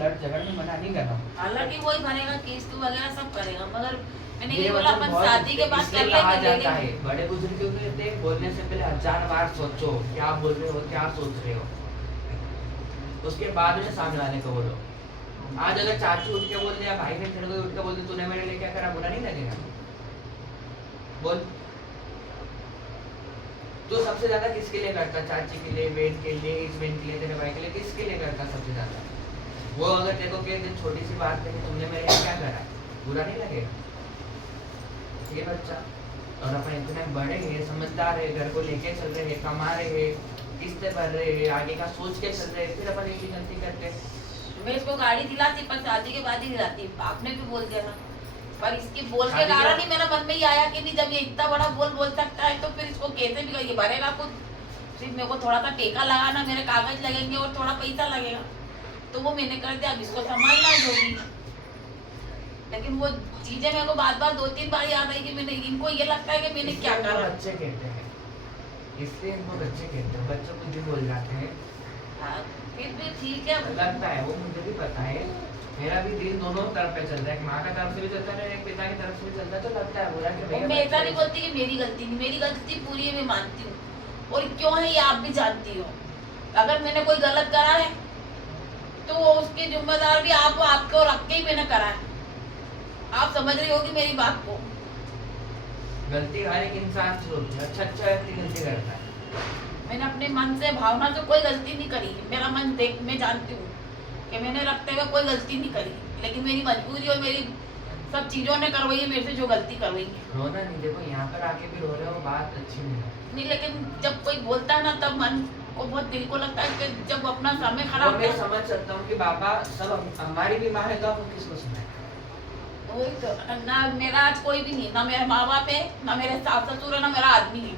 लड़ झगड़ में मना नहीं कर रहा हूँ। हालांकि वही भरेगा किस्त वगैरह सब करेगा, मगर मैंने ये ये बोला मतलब अपन बहुत शादी के बाद इसलिए कर कहा लेंगे, ले जाता लेंगे। है बड़े बुजुर्ग कहते हैं बोलने से पहले 1000 बार सोचो क्या बोल रहे हो, क्या सोच रहे हो, उसके बाद में सामने वाले को बोलो। आज अगर चाचू उठ के बोल दिया, भाई ने तेरे को उठ के बोल दिया तूने मेरे लिए क्या करा, बुरा नहीं लगेगा? बोल। तू सबसे ज्यादा किसके लिए करता? चाची के लिए, बहन के लिए, इस बहन के लिए, तेरे भाई के लिए, किसके लिए करता सबसे ज्यादा? वो अगर देखो कि छोटी सी बात है कि तुमने मेरे लिए क्या करा, बुरा नहीं लगेगा? ये बच्चा और अपन इतने बड़े हैं, समझदार है, घर को लेके चल रहे हैं, कमा रहे हैं, किस्तें भर रहे हैं, आगे का सोच के चल रहे हैं, फिर अपन एक ही गलती करते हैं। मैं इसको गाड़ी दिलाती पर शादी के बाद ही दिलाती, आपने भी बोल दिया था, पर इसकी बोल के शादी कारण के- ही मेरा मन में ही आया कि नहीं, जब ये इतना बड़ा बोल सकता है तो फिर इसको कैसे भी ये भरेगा खुद। सिर्फ मेरे को थोड़ा सा टेका लगाना, मेरे कागज लगेंगे और थोड़ा पैसा लगेगा, तो वो मैंने कर दिया। अब इसको संभालना होगी, लेकिन वो चीजें मेरे को बार 2-3 बार याद आई कि मैंने, इनको ये लगता है कि मैंने क्या इसलिए इनको करा। बच्चे कहते हैं, इसलिए इनको बच्चे कहते हैं, बच्चों कुछ भी बोल जाते हैं। हाँ, फिर भी ठीक है। लगता है वो, मुझे भी पता है, मेरा भी दिल दोनों तरफ पे चलता है, एक माँ का तरफ से भी चलता है, एक पिता की तरफ से भी चलता है, तो लगता है बुरा कि और भैया मैं ऐसा नहीं बच्चे- बोलती कि मेरी गलती नहीं, मेरी गलती पूरी है, मैं मानती हूँ, और क्यों है ये आप भी जानती हो। अगर मैंने कोई गलत करा है तो वो उसके जिम्मेदार भी आप, आपको रख के ही मैंने करा है। आप समझ रही होगी मेरी बात को। गलती हर एक इंसान से होती है, अच्छा व्यक्ति गलती करता है। मैंने अपने मन से, भावना से कोई गलती नहीं करी। मेरा मन देख, मैं जानती हूँ कि मैंने रखते हुए कोई गलती नहीं करी, लेकिन मेरी मजबूरी और मेरी सब चीजों ने करवाई है मेरे से जो गलती करवाई है। रोना नहीं, देखो यहाँ पर आके भी रो रहे हो, बात अच्छी नहीं है। नहीं, लेकिन जब कोई बोलता है ना, तब मन को बहुत, दिल को लगता है कि जब अपना समय और खराब मैं होता है। समझ सकता हूँ कि बाबा सब हमारी भी माँ है, तो आप किसको सुनाए? वही तो, ना मेरा आज कोई भी नहीं, ना मेरे माँ बाप है, ना मेरे सास ससुर है, ना मेरा आदमी है।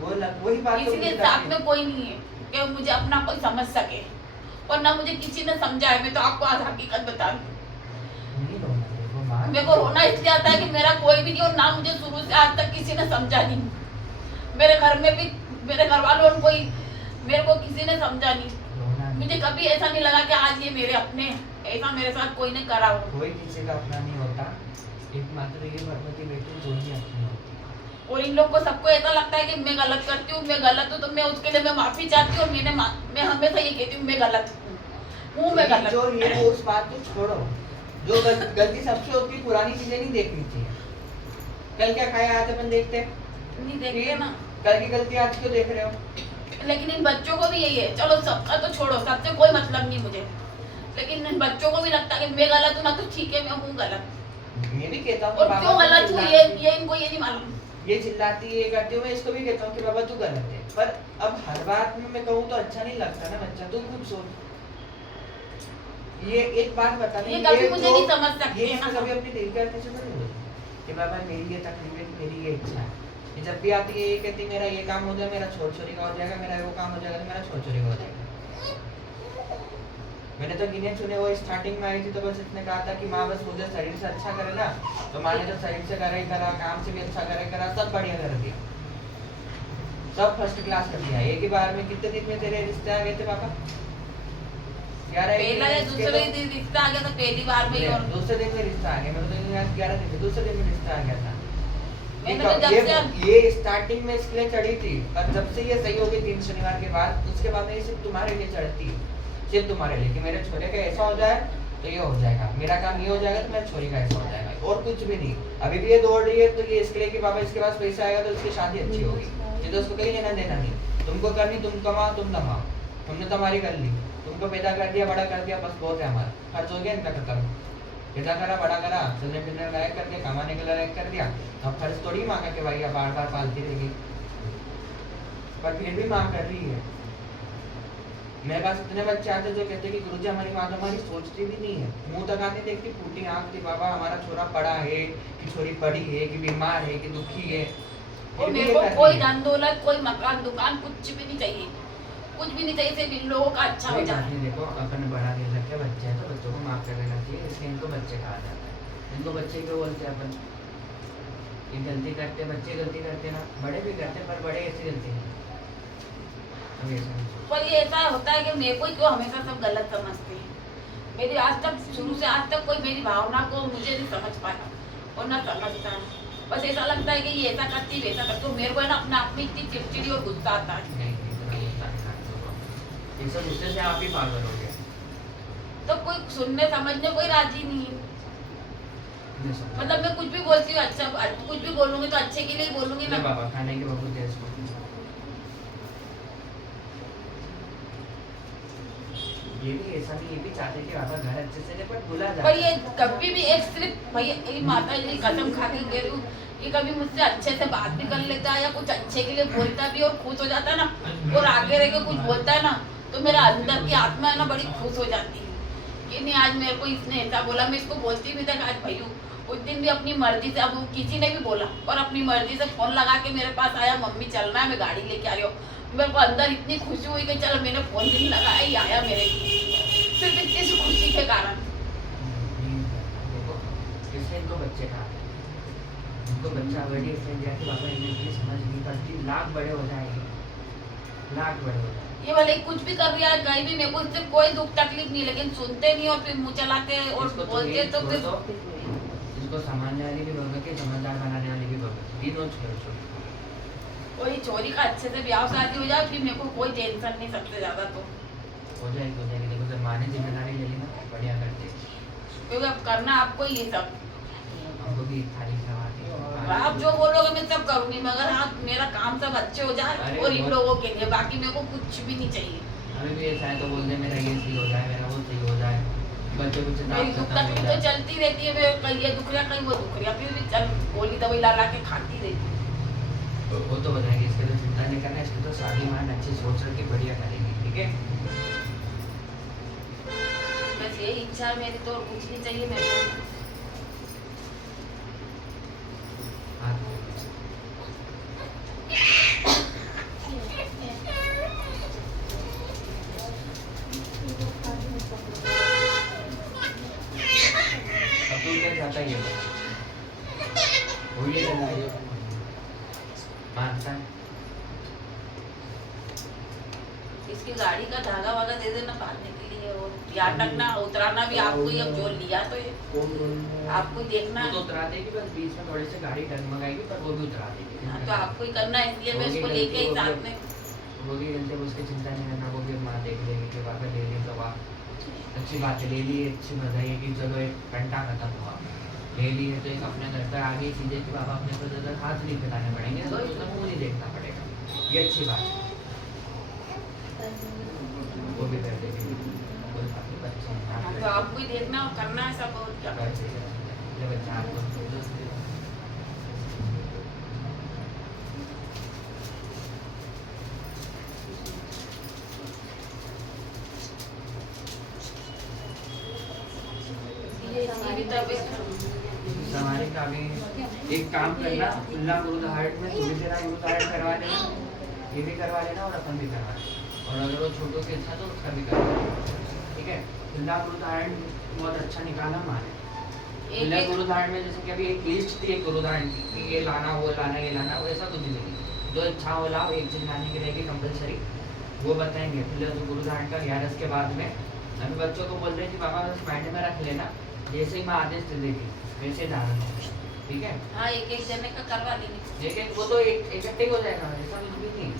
वही बात तो इसलिए मुझे साथ लगती में कोई नहीं है कि मुझे अपना कोई समझ सके, और ना मुझे किसी ने समझाए। मैं तो आपको आज हकीकत बता रही हूँ। नहीं रोना, देखो माँ, मेरे को रोना इसलिए आता है कि मेरा कोई भी नहीं, और ना मुझे शुरू से आज तक किसी ने समझा नहीं। मेरे घर में भी मेरे घर वालों ने कोई, मेरे को किसी ने समझा नहीं। रोना नहीं। मुझे कभी ऐसा नहीं लगा कि आज ये मेरे अपने हैं। ऐसा मेरे साथ कोई ने करा हो। कोई किसी का अपना नहीं होता, एकमात्र ये भगवती बेटी जो ही अपनी होती है। और इन लोग को सबको ऐसा लगता है कि मैं गलत करती हूँ, मैं गलत हूँ, तो मैं उसके लिए मैं माफी चाहती हूँ, और मैं हमेशा ये कहती हूँ मैं गलत हूँ, मैं गलत जो हूँ। ये वो उस बात को छोड़ो, जो गलती सबसे होती है, पुरानी चीजें नहीं देखनी चाहिए। कल क्या खाया आज अपन देखते हैं, नहीं देखते ना, कल की गलती आज क्यों देख रहे हो? लेकिन इन बच्चों को भी यही है। चलो सबका तो छोड़ो, सबसे कोई मतलब नहीं मुझे, लेकिन इन बच्चों को भी लगता है कि मैं गलत हूँ ना, तो ठीक है मैं हूँ गलत, मैं भी कहता हूँ और बाबा क्यों तू गलत हूँ चिल्लाती- ये इनको ये नहीं मालूम। ये चिल्लाती है, ये करती हूँ, मैं इसको भी कहता हूँ कि बाबा तू गलत है, पर अब हर बात में मैं कहूँ तो अच्छा नहीं लगता ना बच्चा, तू खुद सोच। ये एक बात बता, ये कभी मुझे नहीं समझ सकते ये ना। कभी अपनी दिल के अर्थ से नहीं बोलती कि बाबा मेरी ये तकलीफ है, मेरी ये इच्छा है। ये जब भी आती है ये कहती है मेरा ये काम हो जाए, मेरा छोरी का हो जाएगा, मेरा वो काम हो जाएगा, तो मेरा छोरी का हो जाएगा। मैंने तो गिने चुने, वो स्टार्टिंग में आई थी तो बस इसने कहा था कि माँ बस मुझे शरीर से अच्छा करे ना, तो माँ ने तो शरीर से करा ही करा, काम से भी अच्छा करा, सब बढ़िया कर दिया, सब फर्स्ट क्लास कर दिया। एक ही बार में कितने दिन में तेरे रिश्ते आ गए थे पापा? 11 पहला या दूसरे दिन रिश्ता आ गया था, पहली बार में ही। और दूसरे दिन में रिश्ता आ गया, मेरे तो 11 दिन में दूसरे दिन में रिश्ता आ गया था। मैंने तो जब से ये स्टार्टिंग में इसके लिए चढ़ी थी, पर जब से ये सही हो गई 3 शनिवार के बाद, उसके बाद में ये सिर्फ तुम्हारे लिए चढ़ती है, सिर्फ तुम्हारे लिए कि मेरे छोरे का ऐसा हो जाए तो ये हो जाएगा, मेरा काम ये हो जाएगा तो मेरे छोरी का ऐसा हो जाएगा, और कुछ भी नहीं। अभी भी ये दौड़ रही है तो ये इसके लिए कि बाबा इसके पास पैसा आएगा तो इसकी शादी अच्छी होगी, ये तो उसको कहीं लेना देना नहीं। तुमको करनी, तुम कमाओ, तुम कमाओ, हमने तो हमारी कर ली, तुमको पैदा कर दिया, बड़ा कर दिया, बस बहुत है हमारा, खर्च हो गया इनका खत्म। पैदा करा, बड़ा करा, चलने फिरने लायक कर दिया, कमाने के लायक कर दिया, अब खर्च थोड़ी माँ का कि भाई बार बार पालती रहेगी, पर फिर भी माँ कर रही है। मेरे पास इतने बच्चे आते जो कहते कि गुरुजी हमारी माँ तो हमारी सोचती भी नहीं है, मुंह तक आती देखती, फूटी आँख थी, बाबा हमारा छोरा पड़ा है कि छोरी पड़ी है कि बीमार है कि दुखी है। और मेरे को कोई धन दौलत, कोई मकान दुकान कुछ भी नहीं चाहिए, कुछ भी नहीं चाहिए, सिर्फ इन लोगों का अच्छा हो जाए। देखो अपन बड़ा दिल रखे बच्चे हैं तो बच्चों को माफ कर देना चाहिए, इसलिए इनको बच्चे कहा जाता है। इनको बच्चे क्यों बोलते हैं अपन? ये गलती करते, बच्चे गलती करते ना, बड़े भी करते, पर बड़े ऐसी गलती नहीं। पर ये ऐसा होता है कि मेरे को क्यों हमेशा सब गलत समझते हैं। मेरी आज तक शुरू से आज तक कोई मेरी भावना को मुझे नहीं समझ पाया और ना समझता है। बस ऐसा लगता है कि ये ऐसा करती वैसा करती, तो मेरे को है ना अपने आप में इतनी चिड़चिड़ी और गुस्सा आता है। नहीं, इतना गुस्सा नहीं आना चाहिए। ये सब गुस्से से आप ही पागल हो गए। तो कोई सुनने समझने कोई राजी नहीं है। नहीं समझ। मतलब मैं कुछ भी बोलती हूँ, अच्छा कुछ भी बोलूंगी तो अच्छे के लिए ही बोलूंगी ले ना। बाबा खाने के बाबू दे इसको। ये भी ऐसा नहीं, ये भी चाहते कि बाबा घर अच्छे से रहे, पर बुला जाता पर ये कभी भी एक सिर्फ भैया ये माता जी कसम खा के कह रही हूँ, ये कभी मुझसे अच्छे से बात भी कर लेता है या कुछ अच्छे के लिए बोलता भी और खुश हो जाता है ना, और आगे रह के कुछ बोलता है ना, तो मेरा अंदर की आत्मा है ना बड़ी खुश हो जाती है कि नहीं आज मेरे को इसने ऐसा बोला। मैं इसको बोलती भी था आज भैया उस दिन भी अपनी मर्जी से, अब किसी ने भी बोला और अपनी मर्जी से फोन लगा के मेरे पास आया, मम्मी चलना है मैं गाड़ी लेके आ रही हूँ। मेरे को अंदर इतनी खुशी हुई कि चलो मैंने फोन भी नहीं लगाया, ही आया मेरे लिए सिर्फ इतनी सी खुशी के कारण। देखो इसलिए इनको बच्चे कहा, इनको बच्चा बड़ी इसलिए दिया कि बाबा इन्हें ये समझ नहीं पड़ती, लाख बड़े हो जाएंगे, लाख बड़े हो जाएंगे। ये वाले कुछ भी कर रहा है कहीं भी, मेरे को इससे कोई दुख तकलीफ नहीं, लेकिन सुनते नहीं और फिर मुंह चलाते और इसको तो बोलते ये तो छोड़ फिर दो, इसको संभालने वाली भी भगत के समझदार बनाने वाली भी भगत, तीनों छोड़। वही चोरी का अच्छे से ब्याह शादी हो जाए फिर मेरे को कोई टेंशन नहीं सबसे ज्यादा तो, हो जाएगी। देखो जब माँ ने जिम्मेदारी ले ली ना बढ़िया करते, क्योंकि अब करना आपको ही ये सब। हमको भी थाली खवा दी। आप जो बोलोगे मैं सब करूंगी, मगर आप मेरा काम सब अच्छे हो जाए अरे और इन बहुत- लोगों के लिए, बाकी मेरे को कुछ भी नहीं चाहिए। हमें भी ऐसा है तो बोल दे मेरा ये सही हो जाए, मेरा वो सही हो जाए, बच्चे कुछ मेरी दुख तकलीफ तो चलती रहती है, मैं कहीं ये दुख रहा कहीं वो दुख रहा, फिर भी चल गोली दवाई ला के खाती रहती है। वो तो बताएंगे, इसके तो चिंता नहीं करना, इसकी तो शादी मान अच्छी सोच रख के बढ़िया करेंगे, ठीक है। बस ये इच्छा है मेरी, तो और कुछ नहीं चाहिए मेरे को। हाँ। अब तू क्या चाहता है ये बता। वो ये मानता है। इसकी गाड़ी का धागा वागा दे देना बांधने के लिए, और ध्यान रखना उतराना भी आपको ही, अब जो लिया तो ये आपको ही देखना वो है। तो उतरा देगी, बस बीच में थोड़ी सी गाड़ी डगमगाएगी, पर वो भी उतरा देगी। हाँ, तो आपको ही करना है, इसलिए मैं इसको लेके ही साथ में। वो भी जब उसकी चिंता नहीं करना, वो भी माँ देख लेगी कि वापस ले ली तो वाह अच्छी बात है, ले ली अच्छी बधाई है कि चलो एक घंटा खत्म हुआ, ले ली है तो एक अपने घर पर आगे चीजें कि बाबा अपने को ज़्यादा हाथ नहीं फैलाने पड़ेंगे, तो उसका मुँह नहीं देखना पड़ेगा, ये अच्छी बात है। वो भी कर देगी, कोई बात नहीं, बच्चे हैं, आप तो आपको ही देखना और करना है सब, और क्या। कर देगा। जब बच्चा आपको ये इसकी भी तबीयत हमारे का भी एक काम करना, खुला गुरुद्वारा में थोड़ी देर गुरुद्वारा करवा लेना, ये भी करवा लेना और अपन भी करवा लेना, और अगर वो छोटों की इच्छा तो उसका भी करवा लेना, ठीक है। खुला गुरुद्वारा बहुत अच्छा निकाला माने। खुला गुरुद्वारा में जैसे कि अभी एक लिस्ट थी एक गुरुद्वारा की कि ये लाना वो लाना ये लाना, वैसा कुछ नहीं, जो इच्छा हो लाओ, एक चीज लाने की रहेगी कंपलसरी, वो बताएंगे खुले गुरुद्वारा का। 11 के बाद में अभी बच्चों को बोल रहे कि पापा बस माइंड में रख लेना, जैसे ही मैं आदेश दे देगी वैसे डालना, ठीक है। हाँ एक एक जने का करवा लेंगे, लेकिन वो तो एक इकट्ठे हो जाएगा, ऐसा कुछ भी नहीं।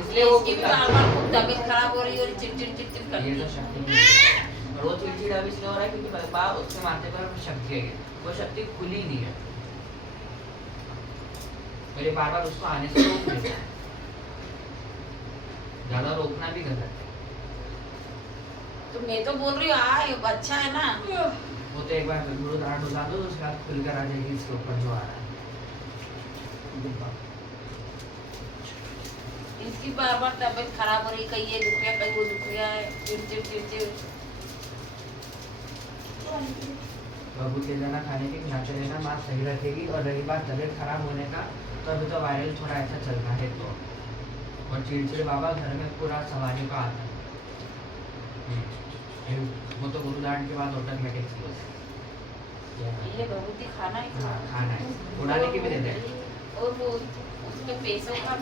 इसलिए वो इसकी भी बार-बार खूब तबीयत खराब हो रही है और चिड़चिड़ करती ये तो है। शक्ति नहीं है। और वो चिड़चिड़ा भी इसलिए हो रहा है क्योंकि बाबा उसके माथे पर शक्ति है, वो शक्ति खुली नहीं है, मेरे बार बार उसको आने से रोक देता है, ज्यादा रोकना भी गलत है। तो मैं तो बोल रही हूँ ये अच्छा है ना, वो तो एक बार गुरुद्वारा डुला दो, उसके बाद खुलकर आ जाएगी इसके ऊपर जो आ रहा है। इसकी बार बार तबीयत खराब हो रही, कहीं ये दुख रहा कहीं वो दुख रहा है, चिड़चिड़। बाबू के दाना खाने की खिलाते रहना, माँ सही रखेगी। और रही बात तबीयत खराब होने का, तो अभी तो वायरल थोड़ा ऐसा चल रहा है तो, और चिड़चिड़ बाबा घर में पूरा सवारी का आता है, वो तो गुरुद्वारा के बाद ऑटोमेटिक सी होता है। ये बहुत ही खाना है। हाँ खाना है, उड़ाने की भी देते हैं। और वो उसके पैसों का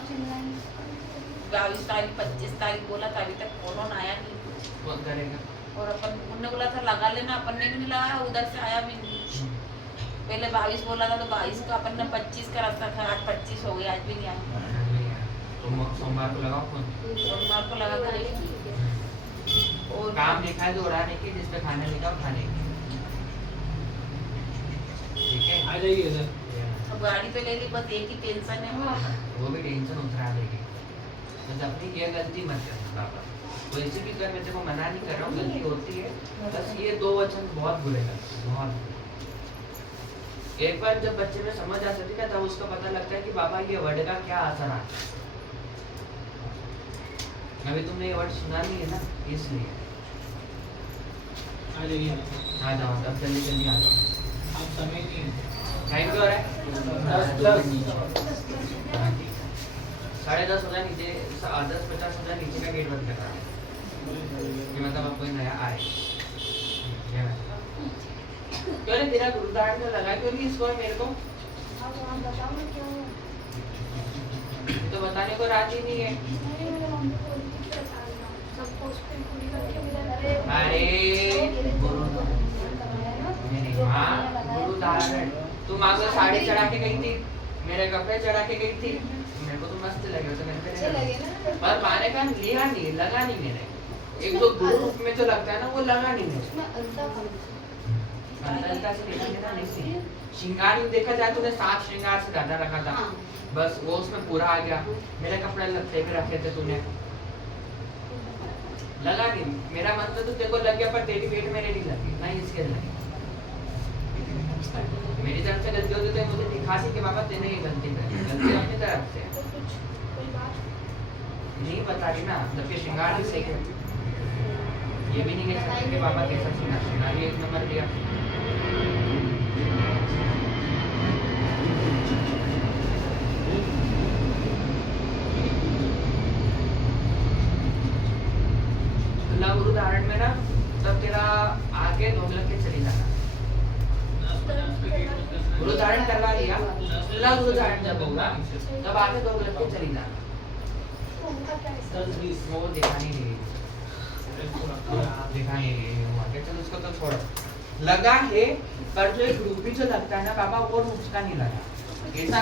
22 तारीख 25 तारीख बोला था, अभी तक फोन आया नहीं। कौन करेगा? और अपन उनने बोला था लगा लेना, अपन ने भी नहीं लगाया, उधर से आया भी नहीं। पहले 22 बोला था तो 22 का अपन ने 25 का रखा था, आज 25 हो गया, आज भी नहीं आया। तो सोमवार को लगाओ फोन। सोमवार को लगा कर और काम लिखा है दोहराने की, जिसपे खाने लिखा है खाने की। ठीक है, आ जाइए इधर। अब गाड़ी तो ले ली, बस एक ही टेंशन है। वो भी टेंशन उतरा देगी। बस अपनी ये गलती मत करना पापा। वैसे भी कर, मैं तेरे को मना नहीं कर रहा हूँ, गलती होती है। बस ये 2 वचन बहुत बुरे लगते हैं, बहुत बुरे। एक बार जब बच्चे में समझ आ सकती है तब उसको पता लगता है कि बाबा ये वर्ड का क्या असर आता है। अभी तुमने ये वर्ड सुना नहीं है ना, इसलिए। आ जाइए। आ जाओ, अब जल्दी जल्दी आ जाओ। आप समय नहीं है। टाइम क्यों हो रहा है? 10:30 हो जाए, नीचे 10:50 हो जाए, नीचे का गेट बंद कर रहा है कि मतलब अब कोई नया आए। ये मैं। क्यों रे तेरा गुरुद्वारा में लगा क्यों नहीं इसको मेरे को? तो बताने को राजी नहीं है। अरे गुरुद्वारा तू माँ को साड़ी चढ़ा के गई थी, मेरे कपड़े चढ़ा के गई थी, मेरे को तो मस्त लगे, तो मैंने पर माने का लिया नहीं, लगा नहीं मेरे। एक तो गुरु रूप में जो लगता है ना, वो लगा नहीं मुझे। अंतरता से देखा मेरा नहीं। श्रृंगार यूं देखा जाए तो 7 श्रृंगार से ज्यादा रखा था, बस वो उसमें पूरा आ गया। मेरे कपड़े लगते पे रखे थे तूने, लगा नहीं। मेरा मन तो तेरे को लग गया, पर तेरी पेट मेरे नहीं लगी, नहीं इसके लगी। मेरी तरफ से गलती होती तो मुझे दिखा सी कि बाबा तेने ये गलती करी, गलती अपनी तरफ से नहीं बता रही ना। जबकि श्रृंगार भी सही है, ये भी नहीं कह सकते कि बाबा कैसा श्रृंगार भी 1 नंबर दिया। गुरु धारण में ना, तब तेरा आगे ढोलक के चली जाना। गुरु धारण करवा लिया, गुरु धारण जब होगा तब आगे ढोलक के चली जाना। वो दिखा नहीं रही, दिखा नहीं रही वो आगे। चल उसको तो छोड़ो। लगा है, पर जो एक रूपी जो लगता है ना बाबा, वो रूप का नहीं लगा। ऐसा